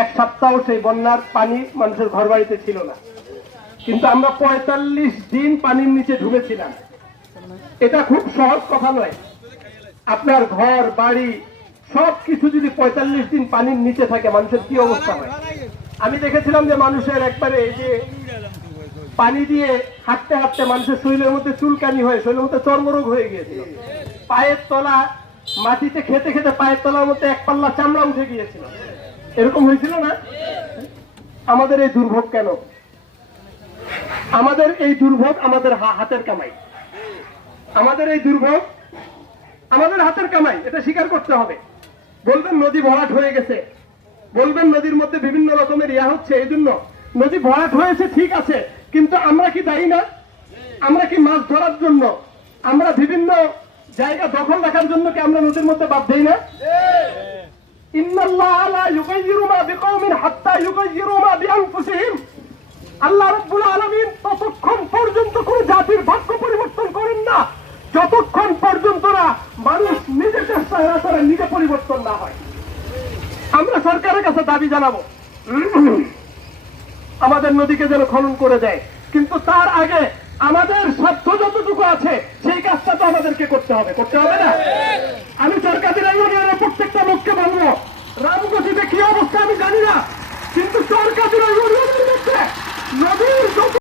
এক সপ্তাহ সেই বন্যার পানি মানুষের ঘর বাড়িতে ছিল না। কিন্তু আমরা পঁয়তাল্লিশ দিন পানির নিচে ঢুকেছিলাম। এটা খুব সহজ কথা নয়। আপনার ঘর, বাড়ি সব কিছু যদি পঁয়তাল্লিশ দিন পানির নিচে থাকে, মানুষের কি অবস্থা হয়? আমি দেখেছিলাম যে মানুষের একবারে এই যে পানি দিয়ে হাঁটতে হাঁটতে মানুষের শরীরের মধ্যে চুলকানি হয়ে, শরীরের মধ্যে চর্মরোগ হয়ে গিয়েছিল। পায়ের তলা মাটিতে খেতে খেতে পায়ের তলার মধ্যে এক পাল্লা চামড়া উঠে গিয়েছিল। এরকম হয়েছিল না? আমাদের এই দুর্ভোগ কেন? আমাদের এই দুর্ভোগ আমাদের হাতের কামাই। আমাদের এই দুর্ভোগ আমাদের হাতের কামাই, এটা স্বীকার করতে হবে। বলবেন নদী ভরাট হয়ে গেছে। বলবেন নদীর মধ্যে বিভিন্ন রকমের ইয়া হচ্ছে, এই জন্য নদী ভরাট হয়েছে, ঠিক আছে, কিন্তু আমরা কি দায়ী না? আমরা কি মাছ ধরার জন্য? আমরা বিভিন্ন জায়গা দখল রাখার জন্য কি আমরা নদীর মধ্যে বাদ দেই না? আল্লাহ রাব্বুল আলামিন ততক্ষণ পর্যন্ত কোন জাতির ভাগ্য পরিবর্তন করেন না। যতক্ষণ পর্যন্ত না মানুষ নিজে চেষ্টায় না করে, নিজে পরিবর্তন না হয়। আমরা সরকারের কাছে দাবি জানাব। আমাদের নদীকে যেন খনন করে দেয়। কিন্তু তার আগে আমাদের স্বার্থ যতটুকু আছে, সেই কাজটা তো আমাদেরকে করতে হবে। করতে হবে না আমি সরকারের ইউনিয়নের প্রত্যেকটা লোককে বলব রামগতিতে কি অবস্থা আমি জানি না কিন্তু সরকারের ইউনিয়নের মধ্যে নদীর